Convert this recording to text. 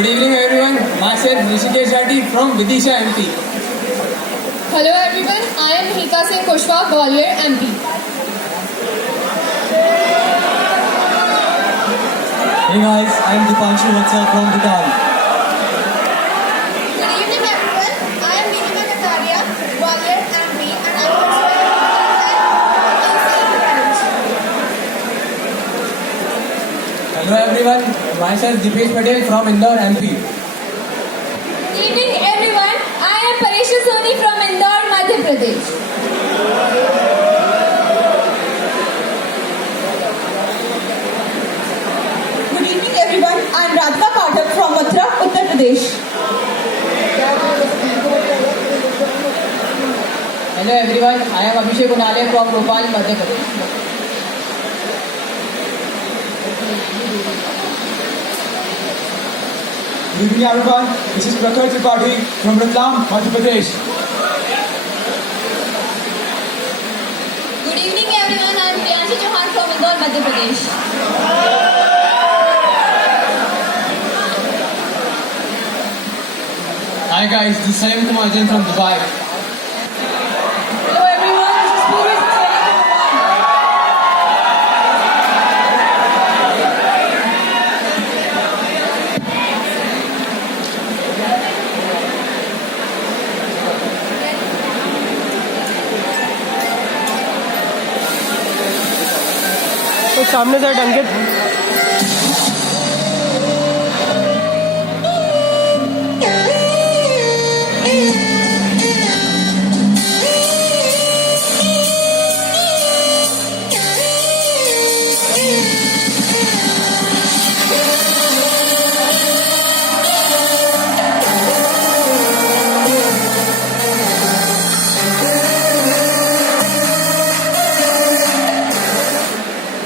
Good evening everyone, myself Rishikesh-Mihika from Vidisha MP. Hello everyone, I am Mihika Singh Kushwaha, Gwalior MP. Hey guys, I am Dipesh-Paresha from Bhutan. Good evening everyone, I am Nilima-Deepanshu, Gwalior MP and I am Hello everyone, myself Dipesh-Paresha from Indore MP. Good evening everyone, I am Paresha Soni from Indore, Madhya Pradesh. Good evening everyone, I am Radhika Pathak from Mathura, Uttar Pradesh. Hello everyone, I am Abhishek-Radhika from Bhopal, Madhya Pradesh. Good evening everyone, this is Prakhar-Priyanshi from Ratlam, Madhya Pradesh. Good evening everyone, I am Priyanshi Chauhan from Indore, Madhya Pradesh. Hi guys, this is Sanyam-Poorvi from Dubai. Hello everyone, this is Poorvi from तो सामने से अंकित